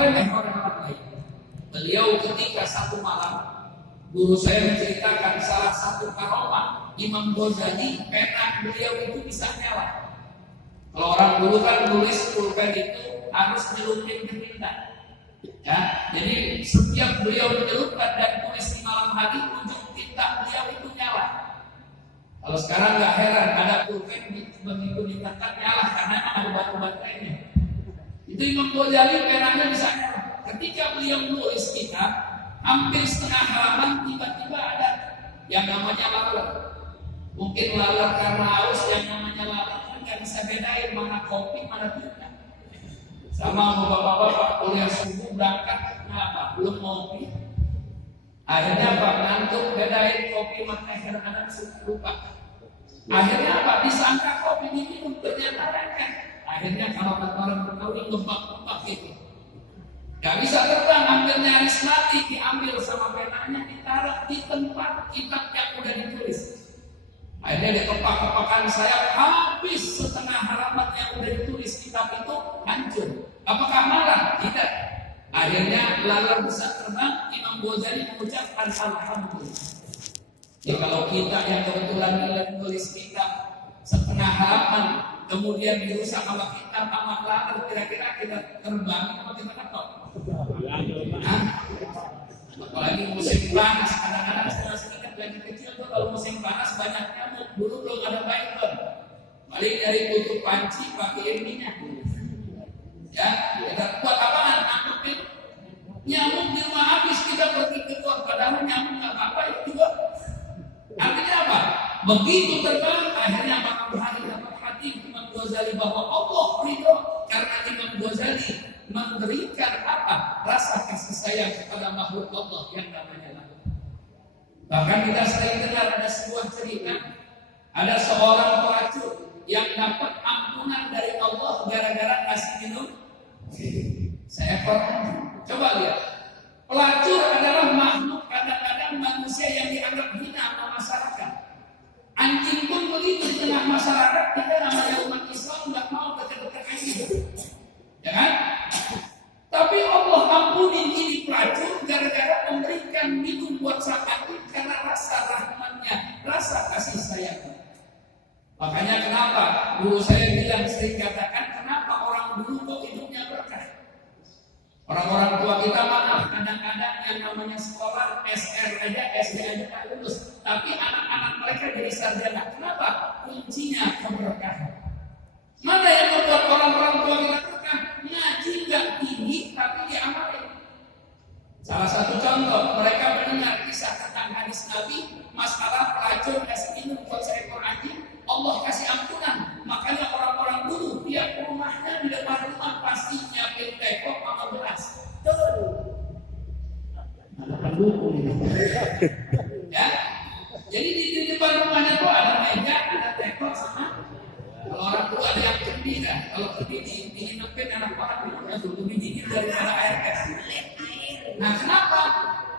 remeh orang lain. Beliau ketika satu malam, guru saya menceritakan salah satu karomah Imam Ghazali, pena beliau itu bisa nyala. Kalau orang dulu kan nulis pulpen itu harus nyelupin ke tinta. Ya, jadi setiap beliau menyelupkan dan tulis di malam hari, ujung tinta beliau itu nyala. Kalau sekarang nggak heran ada pulpen begitu ditekan nyala karena ada batu baterainya. Itu Imam Ghazali penanya bisa nyala. Ketika beliau menulis kitab, hampir setengah halaman tiba-tiba ada yang namanya laler. Mungkin laler karena haus, yang namanya laler kan nggak bisa bedain mana kopi mana tinta. Sama bapak-bapak kuliah subuh berangkat, kenapa? Belum ngopi. Akhirnya apa? Ngantuk bedain kopi mana kadang-kadang suka lupa. Akhirnya apa? Disangka kopi diminum ternyata lengket. Akhirnya kalau kata orang Betawi ngebak-ngebak gitu. Gak bisa terbang, hampir nyaris mati, diambil sama penanya, ditaruh di tempat kitab yang udah ditulis. Akhirnya di kepak-kepakan saya habis setengah halaman yang udah ditulis kitab itu hancur. Apakah marah? Tidak. Akhirnya lalar bisa terbang, Imam Ghazali mengucapkan alhamdulillah. Ya kalau kita yang kebetulan menulis kitab setengah halaman, kemudian dirusak sama kitab sama lalar, kira-kira kita terbang atau kita ketok? Apalagi musim panas, kadang-kadang saya masih ingat lagi kecil tuh kalau musim panas banyak nyamuk. Dulu belum ada Python, paling dari tutup panci pakai minyak. Ya, kita buat apaan? Nangkepin nyamuk di rumah habis, kita pergi ke luar, padahal nyamuk nggak apa-apa itu juga. Artinya apa? Begitu terbang, akhirnya malam hari dapat hati Imam Ghazali bahwa Allah ridho karena Imam Ghazali memberikan apa? Rasa kasih sayang kepada makhluk Allah yang namanya laut. Bahkan kita sering dengar ada sebuah cerita, ada seorang pelacur yang dapat ampunan dari Allah gara-gara ngasih minum seekor anjing. Coba lihat, pelacur adalah makhluk kadang-kadang manusia yang dianggap hina oleh masyarakat. Anjing pun begitu di tengah masyarakat, kita namanya umat Islam nggak mau dekat-dekat anjing, ya kan? Tapi Allah ampuni ini pelacur gara-gara memberikan minum buat sang anjing karena rasa rahmatnya, rasa kasih sayangnya. Makanya kenapa guru saya bilang sering katakan, kenapa orang dulu kok hidupnya berkah? Orang-orang tua kita maaf, kadang-kadang yang namanya sekolah SR aja, SD aja tak lulus, tapi anak-anak mereka jadi sarjana. Kenapa? Kuncinya keberkahan. Mana yang membuat orang-orang tua kita berkah? Ngaji nggak tinggi tapi diamalin. Salah satu contoh, mereka mendengar kisah tentang hadis Nabi, masalah pelacur kasih minum buat seekor anjing, Allah kasih ampunan. Makanya orang-orang dulu tiap rumahnya di depan rumah pasti nyiapin teko sama beras. Ya, jadi di depan rumahnya tuh ada meja, ada teko sama. Kalau orang tua ada yang gembira, kalau pergi diinepin anak orang minumnya lebih dingin daripada air es. Nah kenapa?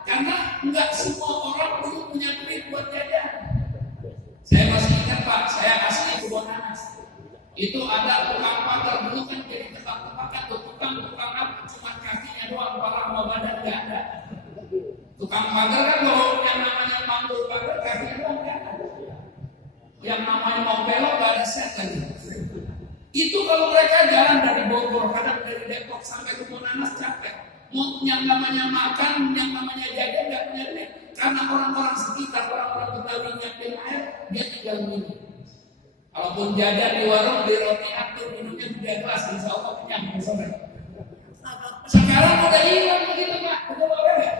Karena enggak semua orang dulu punya duit buat jajan. Saya masih ingat Pak, saya asli Kebon Nanas. Itu ada tukang pagar dulu kan jadi tebak-tebakan tuh tukang apa? Cuma kakinya doang, kepala sama badan nggak ada. Tukang pagar kan kalau yang namanya panggul pagar kakinya doang nggak ada. Yang namanya mau belok nggak ada set lagi. Itu kalau mereka jalan dari Bogor, kadang dari Depok sampai Kebon Nanas capek. Yang namanya makan, yang namanya jajan nggak punya duit. Karena orang-orang sekitar, orang-orang Betawi nyiapin air, dia tinggal minum. Kalaupun jajan di warung, di roti atur, minumnya 3 gelas, insya Allah kenyang. Sekarang udah hilang begitu Pak, betul apa enggak?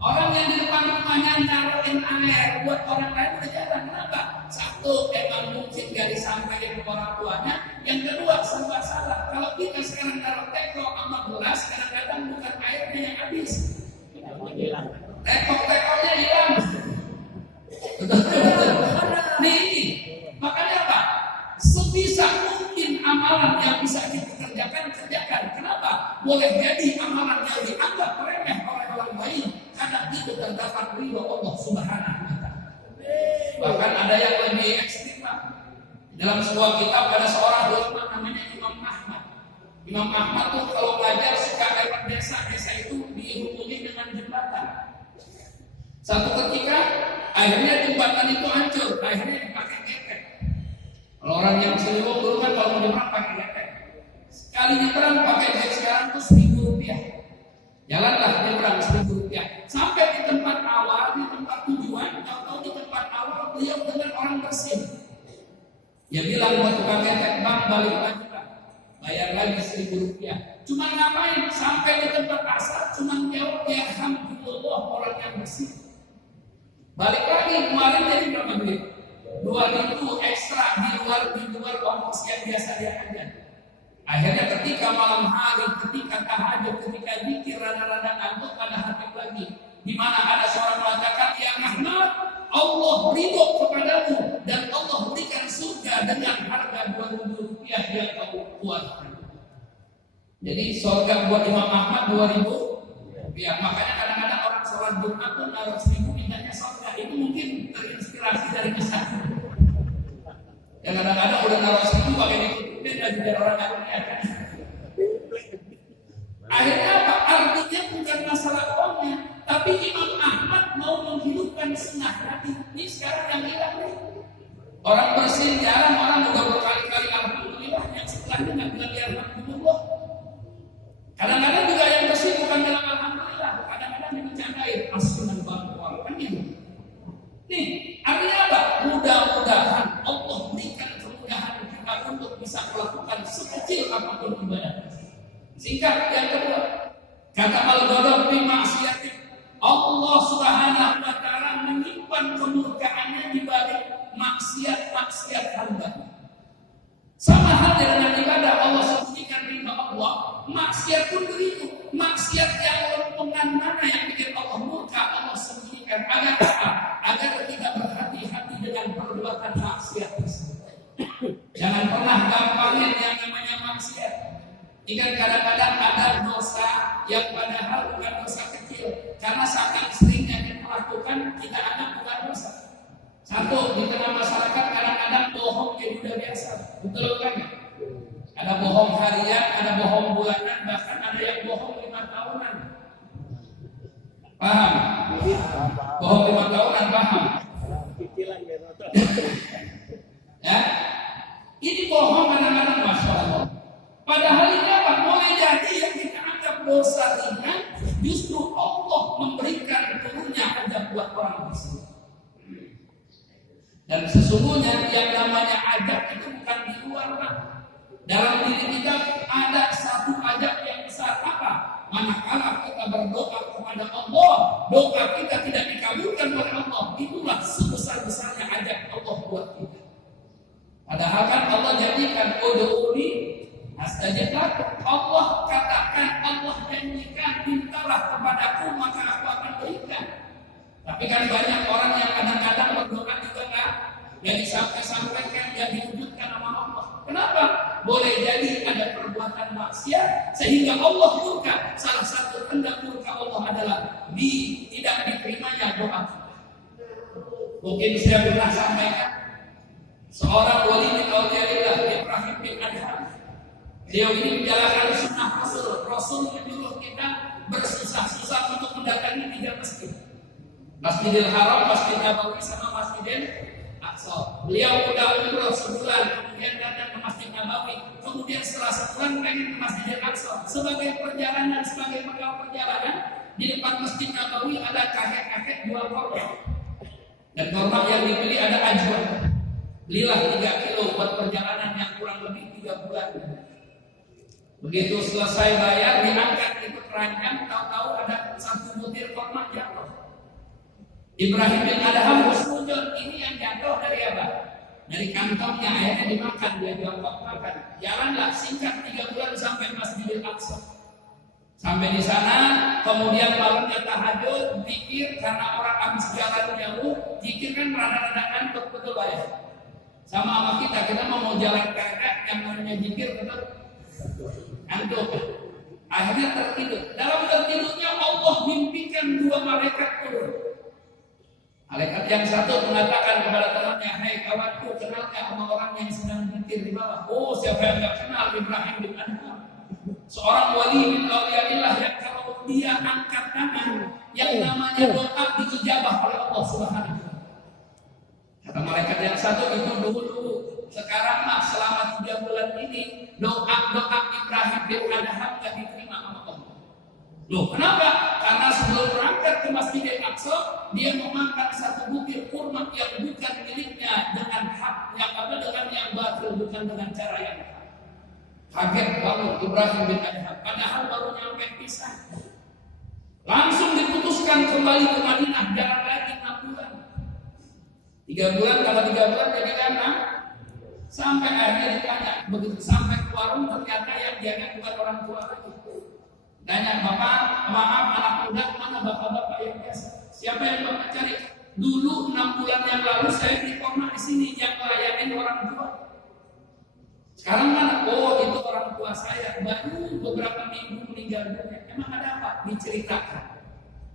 Orang yang di depan rumahnya naruhin air buat orang lain udah jarang. Kenapa? Satu, emang mungkin gak disampaikan ke orang tuanya. Yang kedua, serba salah. Kalau kita sekarang taruh teko sama gelas, kadang-kadang bukan airnya yang habis, teko-tekonya hilang. Nih, makanya apa? Sebisa mungkin amalan yang bisa kita kerjakan, kerjakan. Kenapa? Boleh jadi amalan yang dianggap remeh oleh orang lain, karena itu terdapat ridho Allah Subhanahu wa Ta'ala. Bahkan ada yang lebih ekstrim. Dalam sebuah kitab ada seorang ulama namanya Imam Ahmad. Imam Ahmad tuh kalau belajar suka lewat desa. Satu ketika akhirnya jembatan itu hancur, akhirnya dipakai getek. Kalau orang yang Ciliwung dulu kan kalau mau nyebrang pakai getek. Sekali nyebrang pakai getek sekarang tuh Rp1.000. Jalanlah nyebrang Rp1.000. Sampai di tempat awal, di tempat tujuan, tahu-tahu di tempat awal beliau dengan orang bersih. Dia bilang buat tukang getek, bang balik lagi bang, bayar lagi Rp1.000. Cuma ngapain? Sampai di tempat asal, cuma jawab ya alhamdulillah orang yang bersih. Balik lagi kemarin jadi berapa duit? 2.000 ekstra di luar ongkos yang biasa dia aja. Akhirnya ketika malam hari, ketika tahajud, ketika zikir rada-rada ngantuk pada hati lagi, di mana ada seorang mengatakan ya Ahmad, Allah ridho kepadamu dan Allah berikan surga dengan harga Rp2.000 yang kau buat. Jadi surga buat Imam Ahmad Rp2.000. Makanya kadang-kadang orang sholat Jumat pun naruh 1.000 mintanya surga. Itu mungkin terinspirasi dari kisah. Dan kadang-kadang udah naruh 1.000 pakai ditutupin dan juga orang karunia kan. Akhirnya apa? Artinya bukan masalah uangnya, tapi Imam Ahmad mau menghidupkan sunnah Nabi. Ini sekarang yang hilang nih. Orang bersin jarang, orang udah berkali-kali alhamdulillah, yang setelahnya nggak bilang ya alhamdulillah. Kadang-kadang juga yang bersih bukan dalam alhamdulillah, kadang-kadang dibercandain aslinan bangkuan kan gitu. Nih, artinya apa? Mudah-mudahan Allah berikan kemudahan kita untuk bisa melakukan sekecil apapun ibadah. Singkat yang kedua, kata al-ghadab fi ma'siyatin, Allah Subhanahu wa taala menyimpan kemurkaannya di balik maksiat hamba. Sama halnya dengan ibadah, Allah sembunyikan ridha Allah. Maksiat pun begitu. Maksiat yang mana yang bikin Allah murka, Allah sembunyikan. Agar apa? Agar kita berhati-hati dengan perbuatan maksiat tersebut. Jangan pernah gampangin yang namanya maksiat. Ingat kadang-kadang ada dosa yang padahal bukan dosa kecil. Karena saking seringnya kita lakukan, kita anggap bukan dosa. Satu, di tengah masyarakat kadang-kadang bohong jadi udah biasa. Betul kan? Ada bohong harian, ada bohong bulanan, bahkan ada yang bohong 5 tahunan. Paham? Bohong 5 tahunan, paham? Ya? Ini bohong kadang-kadang Masya Allah. Padahal ini apa? Boleh jadi yang kita anggap dosa ringan, justru Allah memberikan turunnya azab buat orang tersebut. Dan sesungguhnya yang namanya adab itu bukan di luar lah. Dalam diri kita ada satu adab yang besar apa? Manakala kita berdoa kepada Allah, doa kita tidak dikabulkan oleh Allah, itulah sebesar-besarnya adab Allah buat kita. Padahal kan Allah jadikan ud'uni astajib lakum. Allah katakan, Allah janjikan, mintalah kepadaku maka aku akan berikan. Tapi kan banyak orang yang kadang-kadang berdoa juga nggak disampaikan, yang diwujudkan sama Allah. Kenapa? Boleh jadi ada perbuatan maksiat sehingga Allah murka. Salah satu tanda murka Allah adalah tidak diterimanya doa. Mungkin saya pernah sampaikan seorang wali min auliyaillah Ibrahim bin Adham. Dia ini menjalankan sunnah Rasul menyuruh kita bersusah-susah untuk mendatangi 3 masjid. Masjidil Haram, Masjid Nabawi, sama Masjidil Aqsa. Beliau udah umroh sebulan, kemudian datang ke Masjid Nabawi, kemudian setelah sebulan pengen ke Masjidil Aqsa. Sebagai perjalanan, sebagai bekal perjalanan, di depan Masjid Nabawi ada kakek-kakek jual korma. Dan korma yang dipilih ada ajwa. Belilah 3 kilo buat perjalanan yang kurang lebih 3 bulan. Begitu selesai bayar, diangkat itu keranjang, tahu-tahu ada 1 butir korma jatuh. Ibrahim bin Adham bersujud, ini yang jatuh dari apa? Dari kantongnya, akhirnya dimakan, dia jongkok makan. Jalanlah singkat 3 bulan sampai Masjidil Aqsa. Sampai di sana, kemudian malamnya tahajud, zikir karena orang habis jalan jauh, zikir kan rada-rada ngantuk, betul Pak ya? Sama kita mau jalan kagak yang namanya zikir betul ngantuk. Akhirnya tertidur. Dalam tertidurnya Allah mimpikan 2 malaikat turun. Malaikat yang satu mengatakan kepada temannya, "Hai kawanku, kenalkah sama orang yang sedang zikir di bawah?" Oh, siapa yang enggak kenal Ibrahim bin Adham? Seorang wali min auliyaillah yang kalau dia angkat tangan, yang namanya doa diijabah Kata malaikat yang satu itu dulu. Sekarang mah selama 3 bulan ini doa Ibrahim bin Adham gak diterima sama Allah. Loh, kenapa? Karena sebelum berangkat ke Masjidil Aqsa, dia memakan satu butir kurma yang bukan miliknya dengan hak yang dengan yang batil, bukan dengan cara yang hak. Kaget banget Ibrahim bin Adham, padahal baru nyampe pisah. Langsung diputuskan kembali ke Madinah, jalan lagi 6 bulan. 3 bulan, kalau 3 bulan jadi 6. Sampai akhirnya ditanya, begitu sampai ke warung ternyata yang jaga bukan orang tua lagi. Tanya, bapak, maaf anak muda, mana bapak-bapak yang biasa? Siapa yang bapak cari? Dulu 6 bulan yang lalu saya di koma di sini yang ngelayanin orang tua. Sekarang mana? Oh, itu orang tua saya. Baru beberapa minggu meninggal dunia. Emang ada apa? Diceritakan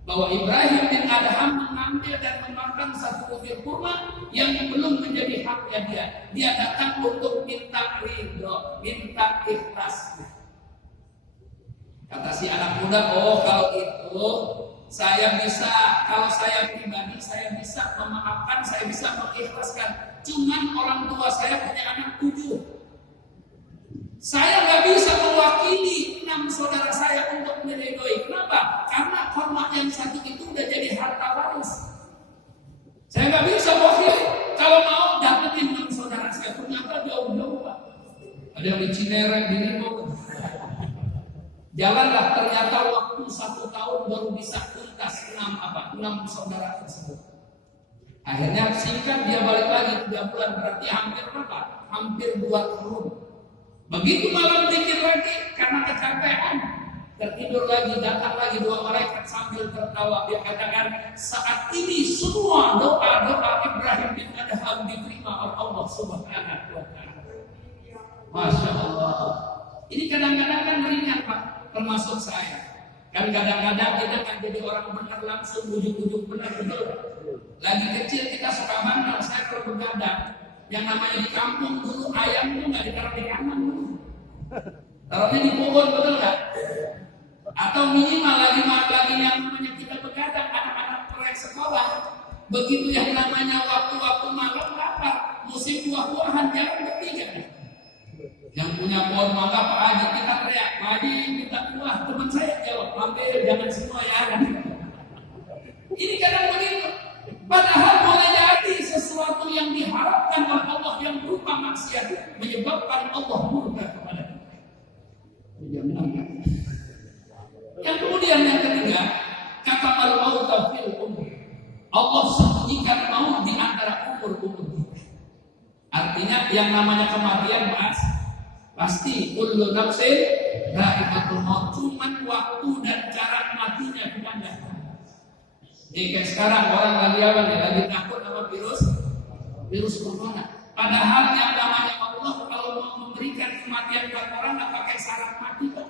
bahwa Ibrahim bin Adham mengambil dan memakan satu butir kurma yang belum menjadi haknya dia. Dia datang untuk minta ridho, minta ikhlas. Kata si anak muda, oh kalau itu saya bisa, kalau saya pribadi saya bisa memaafkan, saya bisa mengikhlaskan. Cuman orang tua saya punya anak 7. Saya nggak bisa mewakili 6 saudara saya untuk meridhoi. Kenapa? Karena korma yang satu itu udah jadi harta waris. Saya nggak bisa mewakili. Kalau mau dapetin 6 saudara saya, ternyata jauh-jauh Pak. Ada yang di Cinere, di Limau. Jalanlah ternyata waktu 1 tahun baru bisa tuntas 6 saudara tersebut. Akhirnya singkat dia balik lagi 3 bulan, berarti hampir berapa? Hampir 2 tahun. Begitu malam dikir lagi karena kecapean, tertidur lagi, datang lagi 2 malaikat sambil tertawa. Dia katakan, saat ini semua doa Ibrahim bin Adham diterima oleh Allah Subhanahu wa taala. Masya Allah. Ini kadang-kadang kan ringan Pak, termasuk saya. Kan kadang-kadang kita kan jadi orang benar langsung ujuk-ujuk benar betul. Lagi kecil kita suka bandel, saya kalau begadang. Yang namanya di kampung dulu ayam itu nggak ditaruh di kandang dulu, taruhnya di pohon, betul nggak? Atau minimal lagi yang namanya kita begadang, anak-anak proyek sekolah, begitu yang namanya waktu-waktu malam lapar, musim buah-buahan jalan bertiga. Yang punya pohon mangga Pak Haji, kita teriak, Pak Haji kita buah, teman saya jawab, ambil jangan semua ya. Ini kadang begitu. Padahal boleh jadi sesuatu yang diharapkan oleh Allah yang berupa maksiat menyebabkan Allah murka kepada kita. Yang kemudian yang ketiga, kata al-maut fil umur. Allah sembunyikan maut di antara umur-umur kita. Artinya yang namanya kematian pasti kullu nafsin dha'iqatul maut. Cuman waktu dan cara matinya kita enggak tahu. Kayak sekarang orang lagi apa nih? Lagi takut sama virus corona. Padahal yang namanya Allah kalau mau memberikan kematian buat orang nggak pakai syarat mati kan?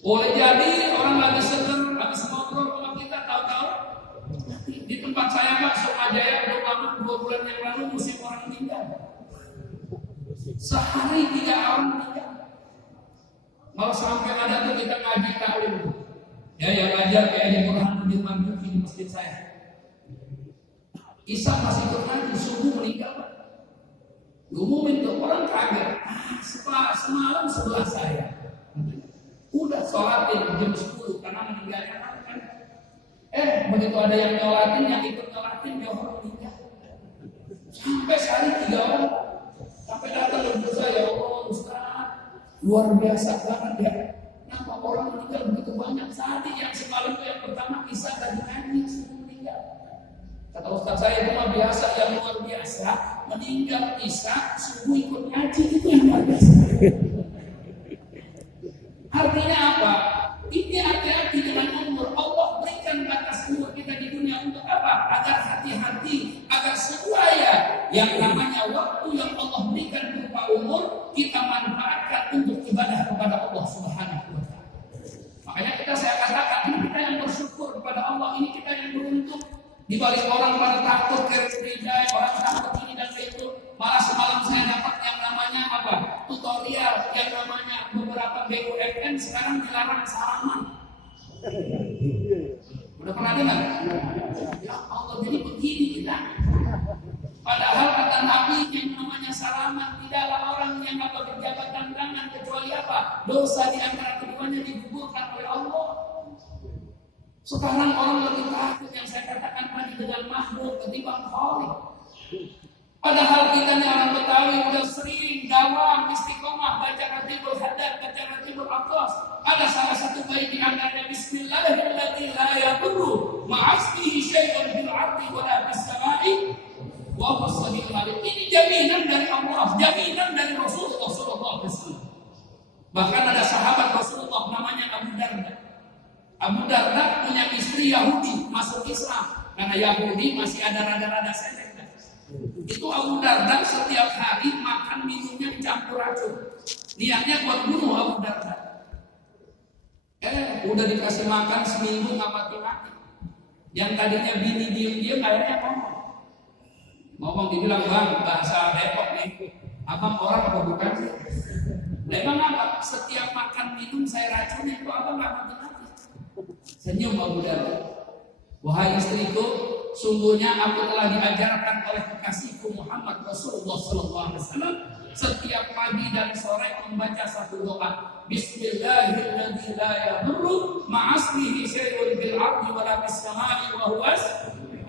Boleh jadi orang lagi seger, habis ngobrol sama kita tahu-tahu di tempat saya Pak Sukajaya udah lama 2 bulan yang lalu musim orang meninggal. Sehari 3 orang meninggal. Kalau sampai ada tuh kita ngaji taklim. Ya yang ngajar kayak di Burhanuddin Mamduki di masjid saya. Isa masih berngaji, subuh meninggal. Diumumin tuh orang kaget. Semalam sebelah saya. Udah sholatin jam 10 karena meninggalnya kan. Begitu ada yang nyolatin, yang ikut nyolatin dia orang meninggal. Sampai sehari 3 orang. Sampai datang ke saya, ya Allah Ustaz, luar biasa banget ya. Kenapa orang meninggal begitu banyak? Tadi yang semalam itu yang pertama Isa dan Nabi semua meninggal. Kata Ustaz saya itu mah biasa, yang luar biasa meninggal Isa subuh ikut ngaji itu yang luar biasa. Artinya apa? Ini hati-hati dengan umur. Allah berikan batas umur kita di dunia untuk apa? Agar hati-hati, agar sesuai yang namanya waktu yang Allah berikan berupa umur kita manfaatkan untuk ibadah kepada Allah Subhanahu wa taala. Makanya saya katakan ini kita yang bersyukur kepada Allah, ini kita yang beruntung. Di balik orang pada takut kerja, orang takut ini dan itu, malah semalam saya dapat yang namanya apa? Tutorial yang namanya beberapa BUMN sekarang dilarang salaman. Udah pernah dengar? Ya Allah, jadi begini kita. Padahal kata Nabi yang namanya salaman tidaklah orang yang dapat berjabatan tangan kecuali apa? Dosa di antara keduanya digugurkan oleh Allah. Sekarang orang lebih takut yang saya katakan tadi dengan makhluk ketimbang Khalik. Padahal kita nih orang Betawi udah sering dawam istiqomah baca Ratibul Haddad, baca Ratibul Aqdas. Ada salah satu bait di antaranya Bismillahirrahmanirrahim la yadurru ma'asmihi syai'un bil ardi wa la bis sama'i wa huwas samiul alim. Ini jaminan dari Allah, jaminan dari Rasulullah sallallahu alaihi wasallam. Bahkan ada sahabat Rasulullah namanya Abu Darda. Abu Darda punya istri Yahudi masuk Islam karena Yahudi masih ada rada-rada selek. Itu Abu Darda setiap hari makan minumnya dicampur racun. Niatnya buat bunuh Abu Darda. Udah dikasih makan seminggu nggak mati-mati. Yang tadinya bini diem-diem akhirnya ngomong dibilang, bang bahasa Depok nih, abang orang apa bukan sih? Memang apa? Setiap makan minum saya racunnya itu abang nggak mati-mati. Senyum Abu Darda. Wahai istriku, sungguhnya aku telah diajarkan oleh kekasihku Muhammad Rasulullah SAW setiap pagi dan sore membaca satu doa. Bismillahirrahmanirrahim la yadurru ma'asmihi syai'un bil ardi wa la bis sama'i wa huwas.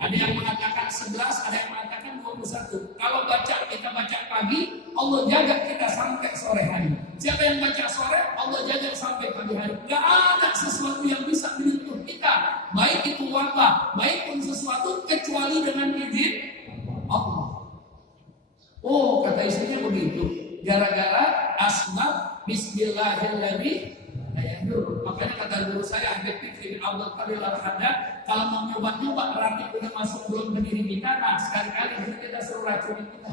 Ada yang mengatakan 11, ada yang mengatakan 21. Kalau kita baca pagi, Allah jaga kita sampai sore hari. Siapa yang baca sore, Allah jaga sampai pagi hari. Gak ada sesuatu yang bisa menyentuh kita, baik itu wabah, baik pun sesuatu kecuali dengan izin Allah. Oh, kata istrinya begitu. Gara-gara asbab Bismillahirrahmanirrahim. Makanya kata guru saya Habib Fikri bin Abdul Qadir Al-Haddad, kalau mau nyoba-nyoba ratib udah masuk belum ke diri kita, nah sekali-kali kita suruh racunin kita.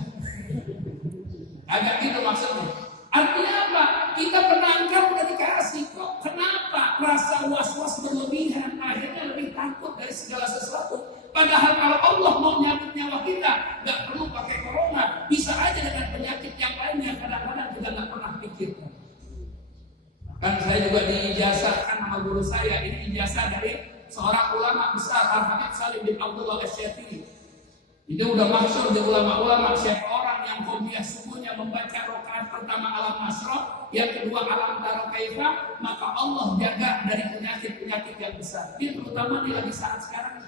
Agak gitu maksudnya. Artinya apa? Kita penangkal udah dikasih kok. Kenapa? Rasa was-was berlebihan, akhirnya lebih takut dari segala sesuatu. Padahal kalau Allah mau nyabut nyawa kita, nggak perlu pakai corona, bisa aja dengan penyakit yang lain yang kadang-kadang kita nggak pernah pikirkan. Kan saya juga diijazahkan sama guru saya, ini ijazah dari seorang ulama besar, Al-Habib Salim bin Abdullah Asy-Syafii. Itu udah maksud di ulama-ulama, siapa orang yang hobiah subuhnya membaca rakaat pertama Alam Nasrah, yang kedua Alam Tara Kaifa, maka Allah jaga dari penyakit-penyakit yang besar. Ini terutama di lagi saat sekarang.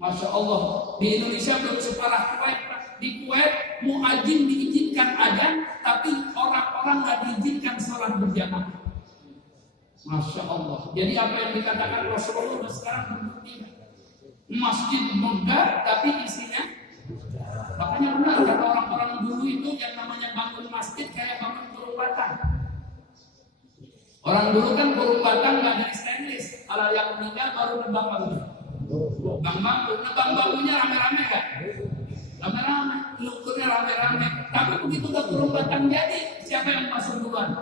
Masya Allah, di Indonesia belum separah Kuwait. Di Kuwait muadzin diizinkan adzan, tapi orang-orang nggak diizinkan sholat berjamaah. Masya Allah. Jadi apa yang dikatakan Rasulullah sekarang terbukti. Masjid megah tapi isinya. Makanya benar kata orang-orang dulu itu yang namanya bangun masjid kayak bangun perumpatan. Orang dulu kan perumpatan nggak dari stainless, ala yang meninggal baru nebang bambu. Nebang bambunya rame-rame kan? Rame-rame, lukurnya rame-rame. Tapi begitu udah perumpatan jadi, siapa yang masuk duluan?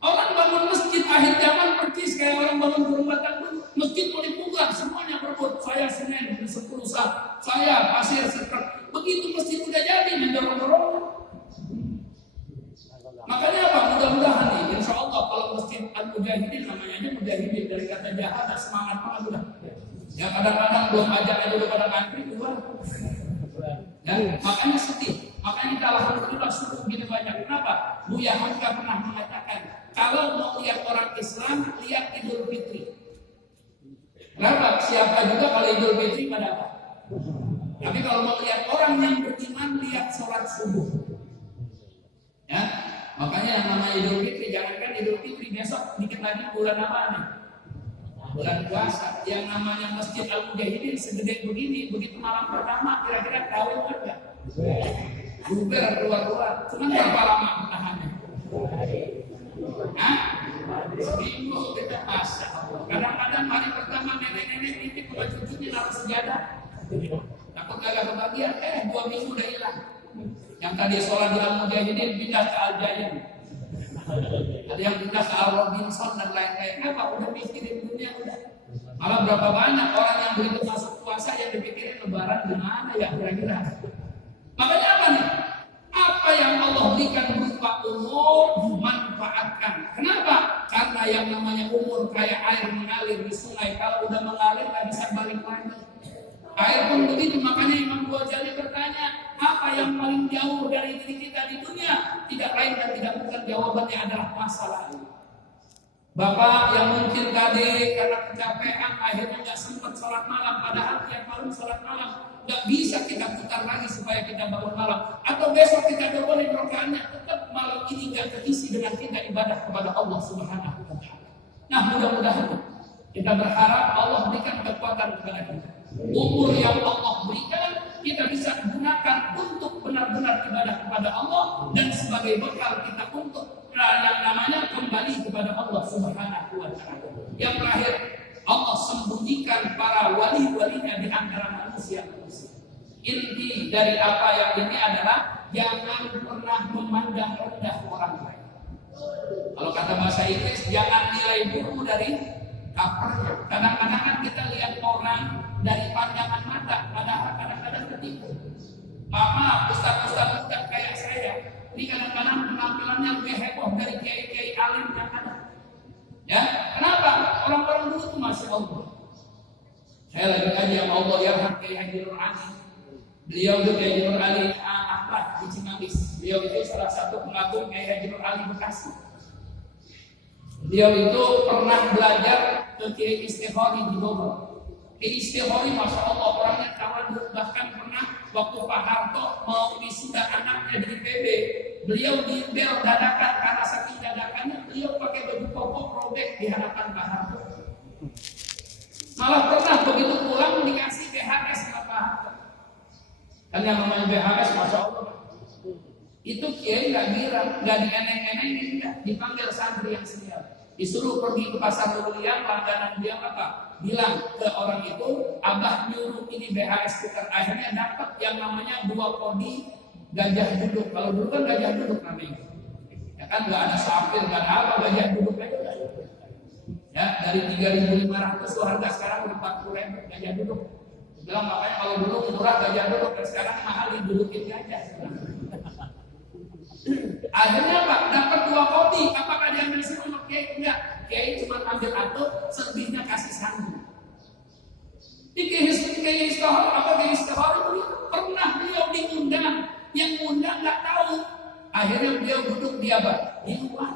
Orang bangun masjid akhir zaman percis kayak orang bangun perumpatan dulu. Masjid mau dibuka, semuanya berebut. Saya Senin 10 saat, saya pasir setrek. Begitu masjid udah jadi, mendorong-dorong. Makanya apa? Mudah-mudahan nih, insya Allah kalau masjid Al-Mujahidin, namanya aja Mujahidin dari kata jahat, semangat banget udah. Ya kadang-kadang belum ajak aja udah pada ngantri keluar. Ya, makanya sedih. Makanya kita alhamdulillah suruh gini banyak. Kenapa? Buya Hamka pernah mengatakan, kalau mau lihat orang Islam, lihat Idul Fitri. Kenapa? Siapa juga kalau Idul Fitri pada apa? Tapi kalau mau lihat orang yang beriman, lihat sholat subuh. Ya, makanya yang namanya Idul Fitri, jangankan Idul Fitri besok dikit lagi bulan apa nih? Bulan puasa. Yang namanya Masjid Al-Mujahidin segede begini, begitu malam pertama kira-kira kawin enggak? Bubar keluar-keluar. Cuma berapa lama bertahannya? Hah? Seminggu kita Masya Allah. Kadang-kadang hari pertama nenek-nenek nitip ke cucunya naruh sejadah. Takut gak kebagian, 2 minggu udah hilang. Yang tadi sholat di Al-Mujahidin pindah ke Al-Jain. Ada yang pindah ke Al-Robinson dan lain-lain. Apa? Udah mikirin dunia udah. Malah berapa banyak orang yang begitu masuk puasa yang dipikirin lebaran gimana ya kira-kira. Makanya apa nih? Apa yang Allah berikan berupa umur manfaatkan. Kenapa? Karena yang namanya umur kayak air mengalir di sungai. Kalau udah mengalir nggak bisa balik lagi. Air pun begitu, makanya Imam Ghazali bertanya, apa yang paling jauh dari diri kita di dunia? Tidak lain dan tidak bukan, jawabannya adalah masa lalu. Bapak yang mungkin tadi karena kecapean akhirnya nggak sempat sholat malam, padahal tiap malam sholat malam, nggak bisa kita putar lagi supaya kita bangun malam. Atau besok kita doain rokaatnya, tetap malam ini nggak terisi dengan kita ibadah kepada Allah Subhanahu wa Ta'ala. Nah, mudah-mudahan kita berharap Allah berikan kekuatan kepada kita. Umur yang Allah berikan kita bisa gunakan untuk benar-benar ibadah kepada Allah dan sebagai bekal kita untuk yang namanya kembali kepada Allah Subhanahu wa Ta'ala. Yang terakhir, Allah sembunyikan para wali-walinya di antara manusia. Inti dari apa yang ini adalah jangan pernah memandang rendah orang lain. Kalau kata bahasa Inggris, jangan nilai buruk dari kaparnya. Kadang-kadang kan kita lihat orang dari pandangan mata, padahal kadang-kadang ketipu. Maaf, ustaz-ustaz muda kayak saya, ini kadang-kadang penampilannya lebih heboh dari kiai-kiai alim yang ada. Ya, kenapa? Orang-orang dulu itu Masya Allah. Saya lagi kaji sama Allah yarham Kiai Haji Nur Ali. Beliau itu Kiai Haji Nur Ali Ahmad di Cimanggis. Beliau itu salah satu pengagum Kiai Haji Nur Ali Bekasi. Beliau itu pernah belajar ke Kiai Istighfari di Bogor. Kiai Istighfari Masya Allah orangnya kawan, bahkan pernah waktu Pak Harto mau wisuda anaknya di IPB, beliau dibel dadakan karena saking dadakannya beliau pakai baju koko robek di hadapan Pak Harto. Malah pernah begitu pulang dikasih BHS sama Pak Harto. Kan yang namanya BHS Masya Allah itu kiai nggak girang, nggak dieneng-enengin, dipanggil santri yang senior, disuruh pergi ke pasar Luliang, langganan dia apa? Bilang ke orang itu, abah nyuruh ini BHS tukar. Akhirnya dapat yang namanya 2 kodi gajah duduk. Kalau dulu kan gajah duduk namanya. Ya kan nggak ada sapir, nggak ada apa, gajah duduk aja. Ya dari 3.500 tuh harga sekarang udah 40.000 gajah duduk. Bilang makanya kalau dulu murah gajah duduk, dan sekarang mahal didudukin gajah. Akhirnya Pak dapat 2 kodi. Apakah dia ambil semua? Kiai enggak. Kiai cuma ambil atau selebihnya kasih sanggup. Di Kiai Istighfar itu pernah beliau diundang, yang undang nggak tahu. Akhirnya beliau duduk di apa? Di luar.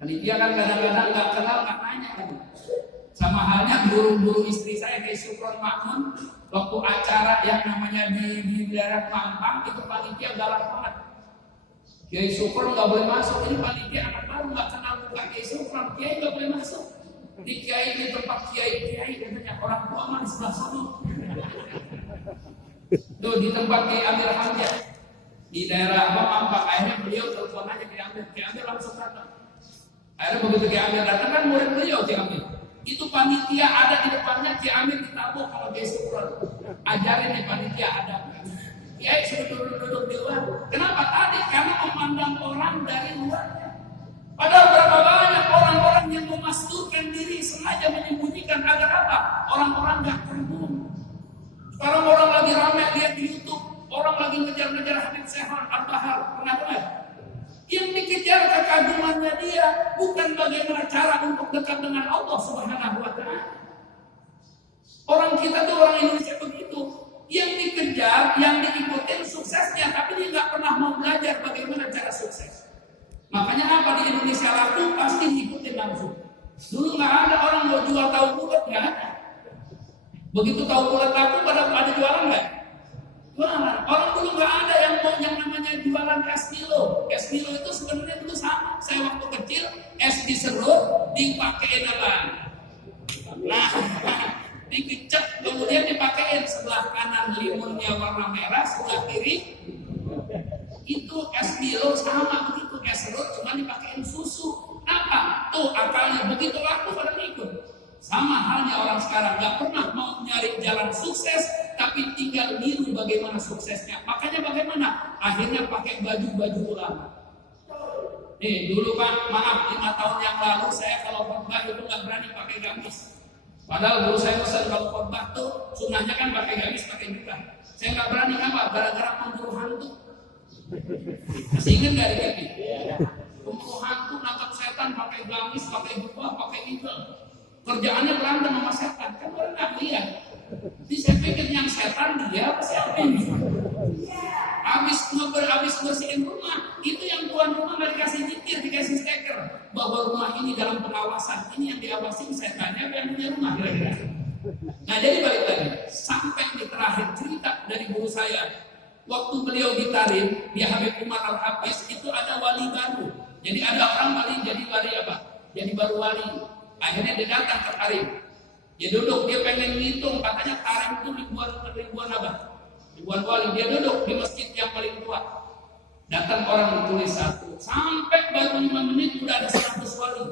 Panitia kan kadang-kadang nggak kenal, nggak nanya kan. Sama halnya guru-guru istri saya Kiai Sukron Makmun, waktu acara yang namanya di daerah Mampang itu panitia galak banget. Kiai Sukron nggak boleh masuk, ini panitia anak baru nggak kenal muka Kiai Sukron, Kiai nggak boleh masuk. Di Kiai di tempat Kiai katanya orang tua mah di sebelah sana. Tuh di tempat Kiai Amir Hamzah di daerah Mampang, akhirnya beliau telepon aja Kiai Amir langsung datang. Akhirnya begitu Kiai Amir datang kan murid beliau Kiai Amir. Itu panitia ada di depannya, Kiai Amir ditabuk kalau Kiai Sukron. Ajarin nih panitia ada. Kiai sudah duduk di luar. Kenapa tadi? Karena memandang orang dari luarnya. Padahal berapa banyak orang-orang yang memasturkan diri sengaja menyembunyikan agar apa? Orang-orang gak terbunuh. Sekarang orang lagi ramai lihat di YouTube, orang lagi ngejar-ngejar Habib Sehon Al-Bahar. Pernah dengar? Yang dikejar kekagumannya dia bukan bagaimana cara untuk dekat dengan Allah Subhanahu wa Ta'ala. Orang kita tuh orang Indonesia begitu. Yang dikejar, yang diikutin suksesnya, tapi dia nggak pernah mau belajar bagaimana cara sukses. Makanya apa di Indonesia laku pasti diikutin langsung. Dulu nggak ada orang mau jual tahu bulat, nggak ada. Begitu tahu bulat laku pada jualan nggak? Jualan. Orang dulu nggak ada yang mau yang namanya jualan es Milo. Es Milo itu sebenarnya dulu sama. Saya waktu kecil es diserut, dipakein apa? Nah. Dikecek, kemudian dipakein sebelah kanan limunnya warna merah, sebelah kiri itu es Milo sama begitu, es serut cuma dipakein susu. Apa? Tuh akalnya begitu laku pada ikut. Sama halnya orang sekarang nggak pernah mau nyari jalan sukses, tapi tinggal niru bagaimana suksesnya. Makanya bagaimana? Akhirnya pakai baju-baju ulama. Nih dulu Pak, maaf 5 tahun yang lalu saya kalau khotbah itu nggak berani pakai gamis. Padahal dulu saya pesan kalau khotbah tuh sunnahnya kan pakai gamis, pakai jubah. Saya nggak berani apa? Gara-gara memburu hantu. Masih ingat nggak di TV? Memburu hantu, nangkap setan pakai gamis, pakai jubah, pakai eagle. Kerjaannya berantem sama setan. Kan orang nggak lihat. Jadi saya pikir yang setan dia apa siapa ini? Habis bersihin rumah, itu yang tuan rumah nggak dikasih nyitir, dikasih stiker bahwa rumah ini dalam pengawasan. Ini yang diawasi setannya apa yang punya rumah kira-kira. Nah jadi balik lagi, sampai di terakhir cerita dari guru saya, waktu beliau ditarim di Habib Umar Al-Hafiz itu ada wali baru. Jadi ada orang wali jadi wali apa? Jadi baru wali. Akhirnya dia datang ke tarim. Dia duduk, dia pengen ngitung, katanya tarim itu ribuan apa? Ribuan wali. Dia duduk di masjid yang paling tua. Datang orang ditulis satu. Sampai baru 5 menit udah ada 100 wali.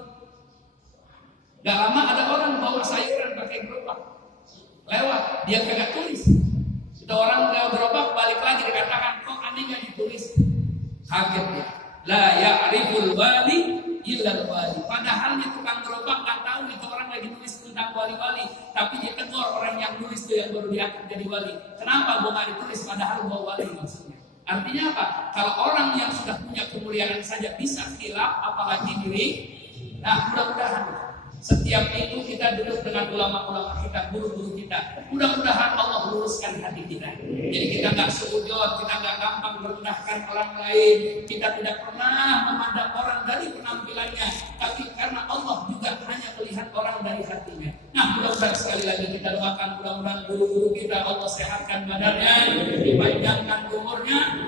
Gak lama ada orang bawa sayuran pakai gerobak. Lewat, dia kagak tulis. Itu orang lewat gerobak balik lagi dikatakan, kok aneh gak ditulis? Kaget dia. La ya'riful wali illal wali. Padahal nih tukang gerobak gak tahu itu orang lagi tulis tentang wali-wali, tapi dia tegur orang yang nulis itu yang baru diangkat jadi wali. Kenapa gua gak ditulis padahal gua wali maksudnya? Artinya apa? Kalau orang yang sudah punya kemuliaan saja bisa khilaf, apalagi diri. Nah, mudah-mudahan setiap minggu kita duduk dengan ulama-ulama kita, guru-guru kita. Mudah-mudahan Allah luruskan hati kita. Jadi kita nggak seujud, kita nggak gampang merendahkan orang lain. Kita tidak pernah memandang orang dari penampilannya, tapi karena Allah juga hanya melihat orang dari hatinya. Nah, mudah-mudahan sekali lagi kita doakan, mudah-mudahan guru-guru kita Allah sehatkan badannya, dipanjangkan umurnya,